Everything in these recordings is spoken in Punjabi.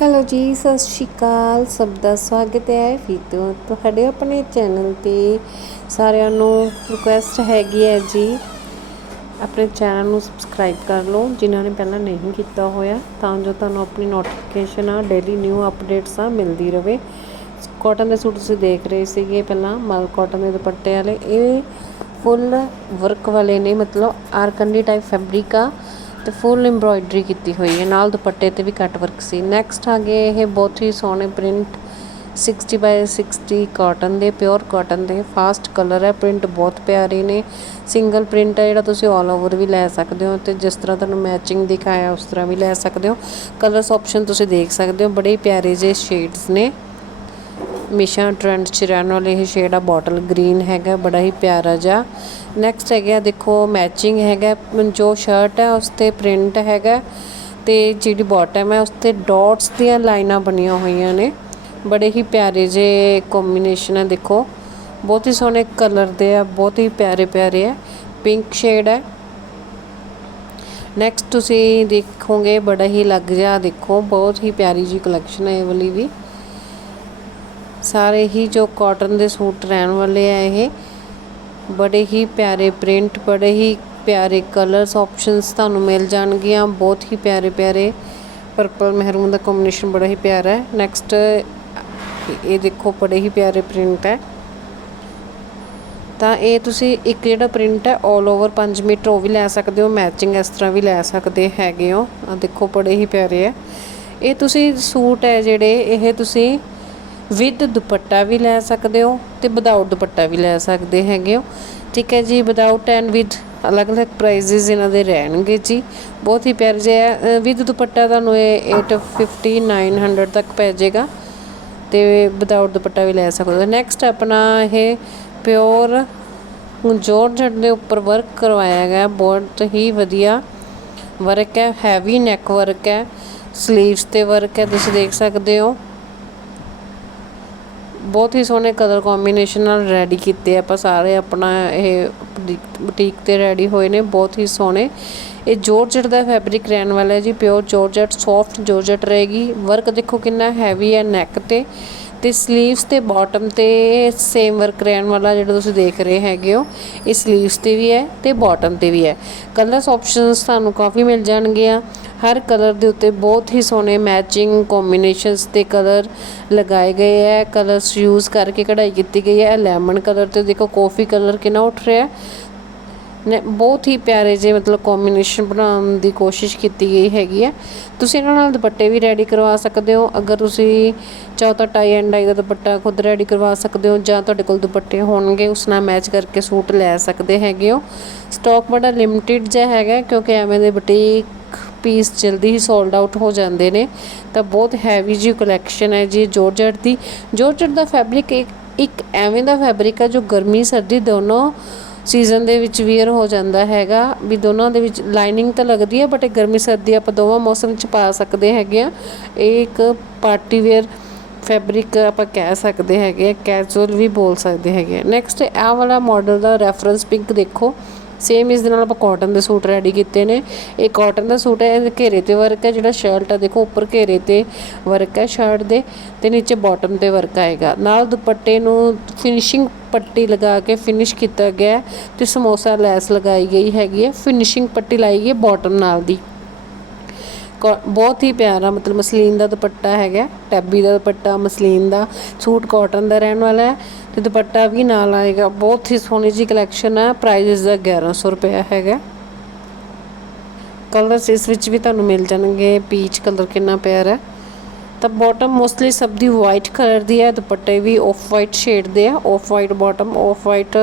ਹੈਲੋ ਜੀ, ਸਤਿ ਸ਼੍ਰੀ ਅਕਾਲ। ਸਭ ਦਾ ਸਵਾਗਤ ਹੈ। ਫਿਰ ਤੁਹਾਡੇ ਆਪਣੇ ਚੈਨਲ ਤੇ ਸਾਰਿਆਂ ਨੂੰ ਰਿਕੁਐਸਟ ਹੈਗੀ ਹੈ ਜੀ। ਆਪਣੇ ਚੈਨਲ ਨੂੰ ਸਬਸਕ੍ਰਾਈਬ ਕਰ ਲਓ। ਜਿਨ੍ਹਾਂ ਨੇ ਪਹਿਲਾਂ ਨਹੀਂ ਕੀਤਾ ਹੋਇਆ, ਤਾਂ ਜੋ ਤੁਹਾਨੂੰ ਆਪਣੀ ਨੋਟੀਫਿਕੇਸ਼ਨ ਆ ਡੇਲੀ ਨਿਊ ਅਪਡੇਟਸ ਆ ਮਿਲਦੀ ਰਵੇ। ਕਾਟਨ ਦੇ ਸੂਟ ਤੁਸੀਂ ਦੇਖ ਰਹੇ ਸੀਗੇ ਪਹਿਲਾਂ, ਮਲ ਕਾਟਨ ਦੇ ਦੁਪੱਟੇ ਵਾਲੇ। ਇਹ ਫੁੱਲ ਵਰਕ ਵਾਲੇ ਨੇ, ਮਤਲਬ ਆਰਕੰਡੀ ਟਾਈਪ ਫੈਬਰਿਕ ਆ। ਤੇ ਫੁੱਲ ਐਮਬ੍ਰੋਇਡਰੀ ਕੀਤੀ ਹੋਈ ਹੈ। ਨਾਲ ਦੁਪੱਟੇ ਤੇ ਵੀ ਕੱਟ ਵਰਕ ਸੀ। ਨੈਕਸਟ ਆ ਗਏ ਇਹ ਬਹੁਤ ਹੀ ਸੋਹਣੇ ਪ੍ਰਿੰਟ 60 ਬਾਈ 60 ਕਾਟਨ ਦੇ ਪਿਓਰ ਕਾਟਨ ਦੇ। ਫਾਸਟ ਕਲਰ ਹੈ ਪ੍ਰਿੰਟ ਬਹੁਤ ਪਿਆਰੇ ਨੇ। ਸਿੰਗਲ ਪ੍ਰਿੰਟ ਹੈ ਜਿਹੜਾ ਤੁਸੀਂ ਆਲ ਓਵਰ ਵੀ ਲੈ ਸਕਦੇ ਹੋ ਤੇ ਜਿਸ ਤਰ੍ਹਾਂ ਤੁਹਾਨੂੰ ਮੈਚਿੰਗ ਦਿਖਾਇਆ, ਉਸ ਤਰ੍ਹਾਂ ਵੀ ਲੈ ਸਕਦੇ ਹੋ। ਕਲਰਸ ਆਪਸ਼ਨ ਤੁਸੀਂ ਦੇਖ ਸਕਦੇ ਹੋ। ਬੜੇ ਹੀ ਪਿਆਰੇ ਜਿਹੇ ਸ਼ੇਡਸ ਨੇ। ਮਿਸ਼ਾ ਟ੍ਰੈਂਡ ਚ ਰਹਿਣ ਵਾਲੇ ਇਹ ਸ਼ੇਡ ਆ। ਬੋਟਲ ਗ੍ਰੀਨ ਹੈਗਾ, ਬੜਾ ਹੀ ਪਿਆਰਾ ਜਿਹਾ। ਨੈਕਸਟ ਹੈਗਾ ਦੇਖੋ ਮੈਚਿੰਗ ਹੈਗਾ ਜੋ ਸ਼ਰਟ ਹੈ, ਉਸ ਤੇ ਪ੍ਰਿੰਟ ਹੈਗਾ, ਤੇ ਜਿਹੜੀ ਬਾਟਮ ਹੈ, ਉਸ ਤੇ ਡਾਟਸ ਦੀਆਂ ਲਾਈਨਾਂ ਬਣੀਆਂ ਹੋਈਆਂ ਨੇ। ਬੜੇ ਹੀ ਪਿਆਰੇ ਜੇ ਕੰਬੀਨੇਸ਼ਨ ਹੈ, ਦੇਖੋ। ਬਹੁਤ ਹੀ ਸੋਹਣੇ ਕਲਰ ਦੇ ਆ, ਬਹੁਤ ਹੀ ਪਿਆਰੇ ਪਿਆਰੇ ਆ। ਪਿੰਕ ਸ਼ੇਡ ਹੈ। ਨੈਕਸਟ ਤੁਸੀਂ ਦੇਖੋਗੇ, ਬੜਾ ਹੀ ਲੱਗ ਜਾ ਦੇਖੋ, ਬਹੁਤ ਹੀ ਪਿਆਰੀ ਜੀ ਕਲੈਕਸ਼ਨ ਹੈ ਇਹ ਵਾਲੀ ਵੀ। ਸਾਰੇ ਹੀ ਜੋ ਕਾਟਨ ਦੇ ਸੂਟ ਰਹਿਣ ਵਾਲੇ ਆ ਇਹ। ਬੜੇ ਹੀ ਪਿਆਰੇ ਪ੍ਰਿੰਟ, ਬੜੇ ਹੀ ਪਿਆਰੇ ਕਲਰਸ ਆਪਸ਼ਨਸ ਤੁਹਾਨੂੰ ਮਿਲ ਜਾਣਗੀਆਂ, ਬਹੁਤ ਹੀ ਪਿਆਰੇ ਪਿਆਰੇ ਪਰਪਲ ਮਹਿਰੂਨ ਦਾ ਕੰਬੀਨੇਸ਼ਨ ਬੜਾ ਹੀ ਪਿਆਰਾ ਹੈ। ਨੈਕਸਟ ਇਹ ਦੇਖੋ ਬੜੇ ਹੀ ਪਿਆਰੇ ਪ੍ਰਿੰਟ ਹੈ। ਤਾਂ ਇਹ ਤੁਸੀਂ ਇੱਕ ਜਿਹੜਾ ਪ੍ਰਿੰਟ ਹੈ 올 ਓਵਰ 5 ਮੀਟਰ ਉਹ ਵੀ ਲੈ ਸਕਦੇ ਹੋ ਮੈਚਿੰਗ ਇਸ ਤਰ੍ਹਾਂ ਵੀ ਲੈ ਸਕਦੇ ਹੈਗੇ ਹੋ। ਆ ਦੇਖੋ ਬੜੇ ਹੀ ਪਿਆਰੇ ਹੈ। ਇਹ ਤੁਸੀਂ ਸੂਟ ਹੈ ਜਿਹੜੇ, ਇਹ ਤੁਸੀਂ ਵਿਦ ਦੁਪੱਟਾ ਵੀ ਲੈ ਸਕਦੇ ਹੋ ਤੇ ਵਿਦਆਊਟ ਦੁਪੱਟਾ ਵੀ ਲੈ ਸਕਦੇ ਹੈਗੇ ਹੋ। ਠੀਕ ਹੈ ਜੀ ਵਿਦਆਊਟ ਐਂਡ ਵਿਦ ਅਲੱਗ-ਅਲੱਗ ਪ੍ਰਾਈਸਿਸ ਇਹਨਾਂ ਦੇ ਰਹਿਣਗੇ ਜੀ। ਬਹੁਤ ਹੀ ਪਿਆਰੇ ਜਿਹਾ ਵਿਦ ਦੁਪੱਟਾ ਤੁਹਾਨੂੰ ਇਹ 850 900 ਤੱਕ ਪੈ ਜਾਏਗਾ ਤੇ ਵਿਦਆਊਟ ਦੁਪੱਟਾ ਵੀ ਲੈ ਸਕਦੇ ਹੋ। ਨੈਕਸਟ ਆਪਣਾ ਇਹ ਪਿਓਰ ਜੋਰਜਟ ਦੇ ਉੱਪਰ ਵਰਕ ਕਰਵਾਇਆ ਗਿਆ, ਬਹੁਤ ਹੀ ਵਧੀਆ ਵਰਕ ਹੈ ਹੈਵੀ ਨੈਕ ਵਰਕ ਹੈ ਸਲੀਵਸ ਤੇ ਵਰਕ ਹੈ, ਤੁਸੀਂ ਦੇਖ ਸਕਦੇ ਹੋ। ਬਹੁਤ ਹੀ ਸੋਹਣੇ ਕਲਰ ਕੋਂਬੀਨੇਸ਼ਨ ਨਾਲ ਰੈਡੀ ਕੀਤੇ ਆਪਾਂ ਸਾਰੇ, ਆਪਣਾ ਇਹ ਬੁਟੀਕ ਤੇ ਰੈਡੀ ਹੋਏ ਨੇ, ਬਹੁਤ ਹੀ ਸੋਹਣੇ। ਇਹ ਜੋਰਜਟ ਦਾ ਫੈਬਰਿਕ ਰਹਿਣ ਵਾਲਾ ਹੈ ਜੀ ਪਿਓਰ ਜੋਰਜਟ ਸੌਫਟ ਜੋਰਜਟ ਰਹੇਗੀ। ਵਰਕ ਦੇਖੋ ਕਿੰਨਾ ਹੈਵੀ ਹੈ ਨੈਕ ਤੇ। ਤੇ 슬ੀਵਸ ਤੇ ਬਾਟਮ ਤੇ ਸੇਮ ਵਰਕ ਰਹਿਣ ਵਾਲਾ ਜਿਹੜਾ ਤੁਸੀਂ ਦੇਖ ਰਹੇ ਹੈਗੇ ਹੋ, ਇਹ 슬ੀਵਸ ਤੇ ਵੀ ਹੈ ਤੇ ਬਾਟਮ ਤੇ ਵੀ ਹੈ। ਕਲਰਸ ਆਪਸ਼ਨਸ ਤੁਹਾਨੂੰ ਕਾਫੀ ਮਿਲ ਜਾਣਗੇ ਆ ਹਰ ਕਲਰ ਦੇ ਉੱਤੇ ਬਹੁਤ ਹੀ ਸੋਹਣੇ ਮੈਚਿੰਗ ਕੰਬੀਨੇਸ਼ਨਸ ਤੇ ਕਲਰ ਲਗਾਏ ਗਏ ਹੈ। ਕਲਰਸ ਯੂਜ਼ ਕਰਕੇ ਕਢਾਈ ਕੀਤੀ ਗਈ ਹੈ। ਲੈਮਨ ਕਲਰ ਤੇ ਦੇਖੋ ਕਾਫੀ ਕਲਰ ਕਿੰਨਾ ਉੱਠ ਰਿਹਾ ਨੇ ਬਹੁਤ ਹੀ ਪਿਆਰੇ ਜੇ ਮਤਲਬ ਕੰਬੀਨੇਸ਼ਨ ਬਣਾਉਣ ਦੀ ਕੋਸ਼ਿਸ਼ ਕੀਤੀ ਗਈ ਹੈਗੀ ਹੈ। ਤੁਸੀਂ ਇਹਨਾਂ ਨਾਲ ਦੁਪੱਟੇ ਵੀ ਰੈਡੀ ਕਰਵਾ ਸਕਦੇ ਹੋ। ਅਗਰ ਤੁਸੀਂ ਚਾਹੋ ਤਾਂ ਟਾਈ ਐਂਡ ਡਾਈ ਦਾ ਦੁਪੱਟਾ ਖੁਦ ਰੈਡੀ ਕਰਵਾ ਸਕਦੇ ਹੋ ਜਾਂ ਤੁਹਾਡੇ ਕੋਲ ਦੁਪੱਟੇ ਹੋਣਗੇ, ਉਸ ਨਾਲ ਮੈਚ ਕਰਕੇ ਸੂਟ ਲੈ ਸਕਦੇ ਹੈਗੇ ਹੋ। ਸਟਾਕ ਬੜਾ ਲਿਮਟਿਡ ਜਿਹਾ ਹੈਗਾ ਕਿਉਂਕਿ ਐਵੇਂ ਦੇ ਬੁਟੀਕ ਪੀਸ ਜਲਦੀ ਹੀ ਸੋਲਡ ਆਊਟ ਹੋ ਜਾਂਦੇ ਨੇ। ਤਾਂ ਬਹੁਤ ਹੈਵੀ ਜੀ ਕਲੈਕਸ਼ਨ ਹੈ ਜੀ ਜੋਰਜਟ ਦੀ। ਜੋਰਜਟ ਦਾ ਫੈਬਰਿਕ ਇੱਕ ਐਵੇਂ ਦਾ ਫੈਬਰਿਕ ਹੈ ਜੋ ਗਰਮੀ, ਸਰਦੀ ਦੋਨੋਂ ਸੀਜ਼ਨ ਦੇ ਵਿੱਚ ਵੀਅਰ ਹੋ ਜਾਂਦਾ ਹੈਗਾ, ਵੀ ਦੋਨਾਂ ਦੇ ਵਿੱਚ ਲਾਈਨਿੰਗ ਤਾਂ ਲੱਗਦੀ ਹੈ ਬਟ ਇਹ ਗਰਮੀ ਸਰਦੀ ਆਪਾਂ ਦੋਵਾਂ ਮੌਸਮ 'ਚ ਪਾ ਸਕਦੇ ਹੈਗੇ ਆ। ਇਹ ਇੱਕ ਪਾਰਟੀ ਵੇਅਰ ਫੈਬਰਿਕ ਆਪਾਂ ਕਹਿ ਸਕਦੇ ਹੈਗੇ ਆ ਕੈਜੂਅਲ ਵੀ ਬੋਲ ਸਕਦੇ ਹੈਗੇ ਨੈਕਸਟ ਇਹ ਵਾਲਾ ਮਾਡਲ ਦਾ ਰੈਫਰੈਂਸ ਪਿੰਕ ਦੇਖੋ। ਸੇਮ ਇਸ ਦੇ ਨਾਲ ਆਪਾਂ ਕਾਟਨ ਦੇ ਸੂਟ ਰੈਡੀ ਕੀਤੇ ਨੇ। ਇਹ ਕਾਟਨ ਦਾ ਸੂਟ ਹੈ ਇਹ ਘੇਰੇ ਤੇ ਵਰਕ ਹੈ, ਜਿਹੜਾ ਸ਼ਰਟ ਆ, ਦੇਖੋ ਉੱਪਰ ਘੇਰੇ ਤੇ ਵਰਕ ਹੈ ਸ਼ਰਟ ਦੇ ਤੇ ਨੀਚੇ ਬਾਟਮ ਤੇ ਵਰਕ ਆਏਗਾ। ਨਾਲ ਦੁਪੱਟੇ ਨੂੰ ਫਿਨਿਸ਼ਿੰਗ ਪੱਟੀ ਲਗਾ ਕੇ ਫਿਨਿਸ਼ ਕੀਤਾ ਗਿਆ ਤੇ ਸਮੋਸਾ ਲੈਸ ਲਗਾਈ ਗਈ ਹੈਗੀ ਹੈ। ਫਿਨਿਸ਼ਿੰਗ ਪੱਟੀ ਲਾਈ ਗਈ ਹੈ ਬਾਟਮ ਨਾਲ ਦੀ। ਬਹੁਤ ਹੀ ਪਿਆਰਾ, ਮਤਲਬ ਮਸਲੀਨ ਦਾ ਦੁਪੱਟਾ ਹੈਗਾ, ਟੈਬੀ ਦਾ ਦੁਪੱਟਾ, ਮਸਲੀਨ ਦਾ, ਸੂਟ ਕਾਟਨ ਦਾ ਰਹਿਣ ਵਾਲਾ ਹੈ ਤੇ ਦੁਪੱਟਾ ਵੀ ਨਾਲ ਆਏਗਾ। ਬਹੁਤ ਹੀ ਸੋਹਣੀ ਜੀ ਕਲੈਕਸ਼ਨ ਹੈ ਪ੍ਰਾਈਸ ਦਾ 1100 ਰੁਪਏ ਹੈਗਾ। ਕਲਰਸ ਇਸ ਵਿੱਚ ਵੀ ਤੁਹਾਨੂੰ ਮਿਲ ਜਾਣਗੇ ਪੀਚ ਕਲਰ ਕਿੰਨਾ ਪਿਆਰਾ ਹੈ। ਤਾਂ ਬਾਟਮ ਮੋਸਟਲੀ ਸਭ ਦੀ ਵਾਈਟ ਕਲਰ ਦੀ ਹੈ, ਦੁਪੱਟੇ ਵੀ ਆਫ ਵਾਈਟ ਸ਼ੇਡ ਦੇ ਆ off white bottom off white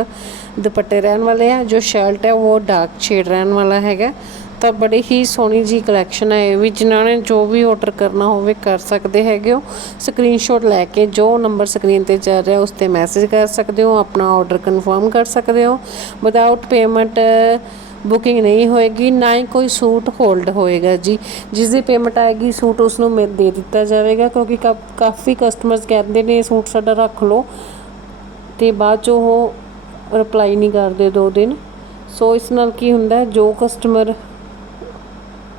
ਦੁਪੱਟੇ ਰਹਿਣ ਵਾਲੇ ਆ। ਜੋ ਸ਼ਰਟ ਹੈ, ਉਹ ਡਾਰਕ ਸ਼ੇਡ ਰਹਿਣ ਵਾਲਾ ਹੈਗਾ। ਤਾਂ ਬੜੀ ਹੀ ਸੋਹਣੀ ਜੀ ਕਲੈਕਸ਼ਨ ਹੈ ਇਹ ਵੀ, ਜਿਨ੍ਹਾਂ ਨੇ ਜੋ ਵੀ ਆਰਡਰ ਕਰਨਾ ਹੋਵੇ ਕਰ ਸਕਦੇ ਹੈਗੇ ਹੋ। ਸਕਰੀਨਸ਼ਾਟ ਲੈ ਕੇ ਜੋ ਨੰਬਰ ਸਕਰੀਨ ਤੇ ਚੱਲ ਰਿਹਾ, ਉਸ ਤੇ ਮੈਸੇਜ ਕਰ ਸਕਦੇ ਹੋ, ਆਪਣਾ ਆਰਡਰ ਕਨਫਰਮ ਕਰ ਸਕਦੇ ਹੋ। ਵਿਦਆਊਟ ਪੇਮੈਂਟ ਬੁਕਿੰਗ ਨਹੀਂ ਹੋਏਗੀ, ਨਾ ਹੀ ਕੋਈ ਸੂਟ ਹੋਲਡ ਹੋਏਗਾ ਜੀ। ਜਿਸ ਦੀ ਪੇਮੈਂਟ ਆਏਗੀ, ਸੂਟ ਉਸ ਨੂੰ ਦੇ ਦਿੱਤਾ ਜਾਵੇਗਾ, ਕਿਉਂਕਿ ਕਾਫੀ ਕਸਟਮਰਸ ਕਹਿੰਦੇ ਨੇ, ਸੂਟ ਸਾਡਾ ਰੱਖ ਲਓ। ਤੇ ਬਾਅਦ ਚ ਉਹ ਰਿਪਲਾਈ ਨਹੀਂ ਕਰਦੇ ਦੋ ਦਿਨ। ਸੋ ਇਸ ਨਾਲ ਕੀ ਹੁੰਦਾ ਜੋ ਕਸਟਮਰ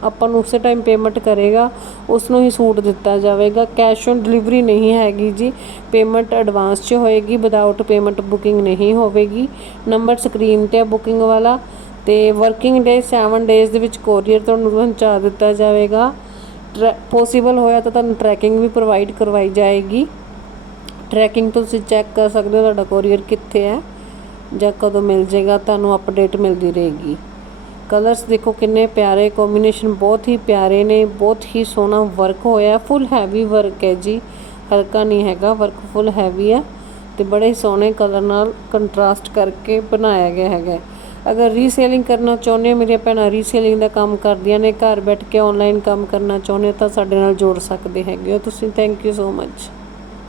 ਆਪਾਂ ਨੂੰ ਉਸੇ ਟਾਈਮ ਪੇਮੈਂਟ ਕਰੇਗਾ ਉਸ ਨੂੰ ਹੀ ਸੂਟ ਦਿੱਤਾ ਜਾਵੇਗਾ। ਕੈਸ਼ ਔਨ ਡਿਲੀਵਰੀ ਨਹੀਂ ਹੈਗੀ ਜੀ। ਪੇਮੈਂਟ ਐਡਵਾਂਸ 'ਚ ਹੋਏਗੀ ਵਿਦਆਊਟ ਪੇਮੈਂਟ ਬੁਕਿੰਗ ਨਹੀਂ ਹੋਵੇਗੀ। ਨੰਬਰ ਸਕਰੀਨ ਤੇ ਹੈ ਬੁਕਿੰਗ ਵਾਲਾ ਤੇ ਵਰਕਿੰਗ ਡੇ 7 ਡੇਜ਼ ਦੇ ਵਿੱਚ ਕੋਰੀਅਰ ਤੁਹਾਨੂੰ ਪਹੁੰਚਾ ਦਿੱਤਾ ਜਾਵੇਗਾ। ਪੋਸੀਬਲ ਹੋਇਆ ਤਾਂ ਤੁਹਾਨੂੰ ਟਰੈਕਿੰਗ ਵੀ ਪ੍ਰੋਵਾਈਡ ਕਰਵਾਈ ਜਾਏਗੀ। ਟਰੈਕਿੰਗ ਤੋਂ ਤੁਸੀਂ ਚੈੱਕ ਕਰ ਸਕਦੇ ਹੋ ਤੁਹਾਡਾ ਕੋਰੀਅਰ ਕਿੱਥੇ ਹੈ ਜਾਂ ਕਦੋਂ ਮਿਲ ਜਾਏਗਾ, ਤੁਹਾਨੂੰ ਅਪਡੇਟ ਮਿਲਦੀ ਰਹੇਗੀ। ਕਲਰਸ ਦੇਖੋ ਕਿੰਨੇ ਪਿਆਰੇ ਕੰਬੀਨੇਸ਼ਨ ਬਹੁਤ ਹੀ ਪਿਆਰੇ ਨੇ, ਬਹੁਤ ਹੀ ਸੋਹਣਾ ਵਰਕ ਹੋਇਆ ਫੁੱਲ ਹੈਵੀ ਵਰਕ ਹੈ ਜੀ। ਹਲਕਾ ਨਹੀਂ ਹੈਗਾ ਵਰਕ ਫੁੱਲ ਹੈਵੀ ਹੈ ਤੇ ਬੜੇ ਸੋਹਣੇ ਕਲਰ ਨਾਲ ਕੰਟਰਾਸਟ ਕਰਕੇ ਬਣਾਇਆ ਗਿਆ ਹੈਗਾ। ਅਗਰ ਰੀਸੇਲਿੰਗ ਕਰਨਾ ਚਾਹੁੰਦੇ ਹੋ, ਮੇਰੀਆਂ ਭੈਣਾਂ ਰੀਸੇਲਿੰਗ ਦਾ ਕੰਮ ਕਰਦੀਆਂ ਨੇ, ਘਰ ਬੈਠ ਕੇ ਆਨਲਾਈਨ ਕੰਮ ਕਰਨਾ ਚਾਹੁੰਦੇ ਹੋ ਤਾਂ ਸਾਡੇ ਨਾਲ ਜੋੜ ਸਕਦੇ ਹੈਗੇ ਹੋ। ਤੁਸੀਂ ਥੈਂਕ ਯੂ ਸੋ ਮੱਚ